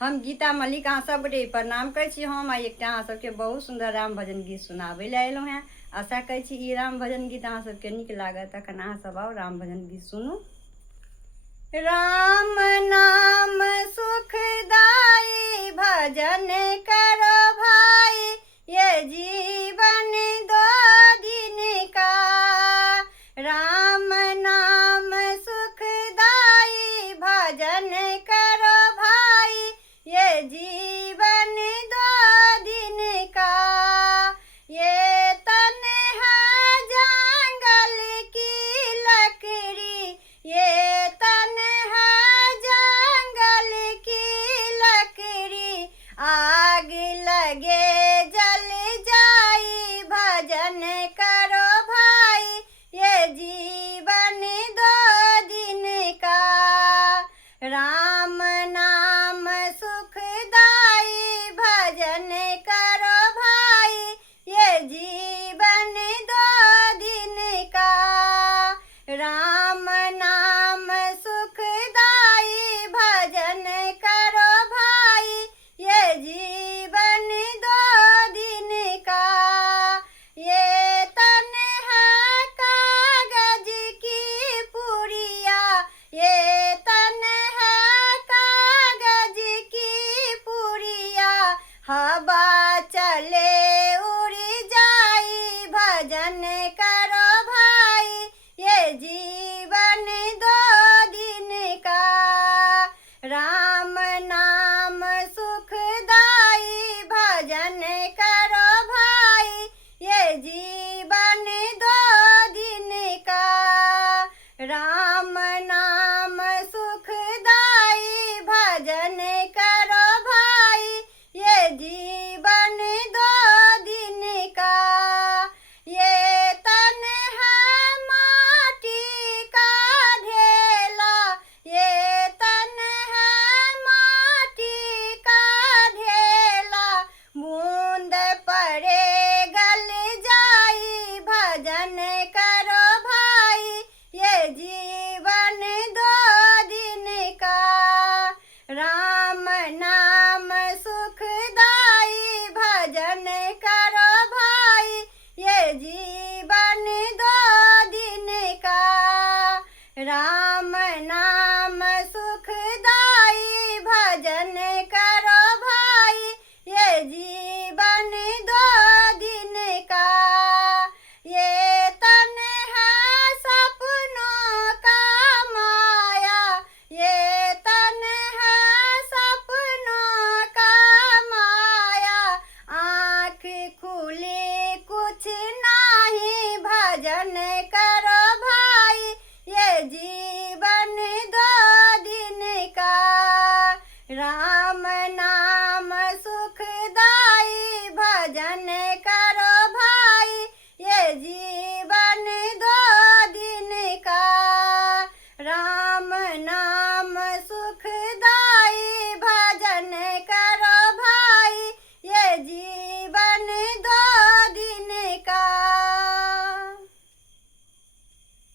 हम गीता मलिक अहाँ सबके प्रणाम करै छी। हम आइ एकटा अहाँ सबके बहुत सुंदर राम भजन गीत सुनाबै ले अयलहुँ हैं। आशा करै छी ई राम भजन गीत अहाँ सबके नीक लागत। तखन अहाँ सब आओ राम भजन गीत सुनू। राम नाम सुखदाई भजन करो भाई, ये जीवन दो दिन का। राम नाम सुखदाई भजन करो भाई, ये जीवन दो दिन का। ये तन है जंगल की लकड़ी, ये तन है जंगल की लकड़ी। आग लगे जल जाई भजन करो भाई, ये जीवन दो दिन का। राम नाम सुखदाई भजन करो भाई, ये जीवन दो दिन का। राम नाम सुखदाई भजन करो भाई, ये जीवन दो दिन का। ये तन है कागज की पुड़िया, ये तन है कागज की पुड़िया। हवा चले उड़ जाई भजन करो भाई, ये जीवन दो दिन का। राम नाम सुखदाई भजन करो भाई, ये जीवन दो दिन का। राम नाम सुखदाई भजन करो भाई, ये जीवन दो दिन का। ये तन है माटी का ढेला, ये तन है माटी का ढेला। बूंद पड़े गल जाई भजन करो भाई, ये जीवन दो दिन का। राम नाम सुखदाई भजन करो भाई, ये जीवन दो दिन का। राम नाम सुखदाई भजन करो भाई, ये जीवन दो दिन का। ये तन है सपनों का माया, ये तन है सपनों का माया। आँख खुली कुछ नाही भजन करो भाई, ये जीवन दो दिन का। राम नाम सुखदाई भजन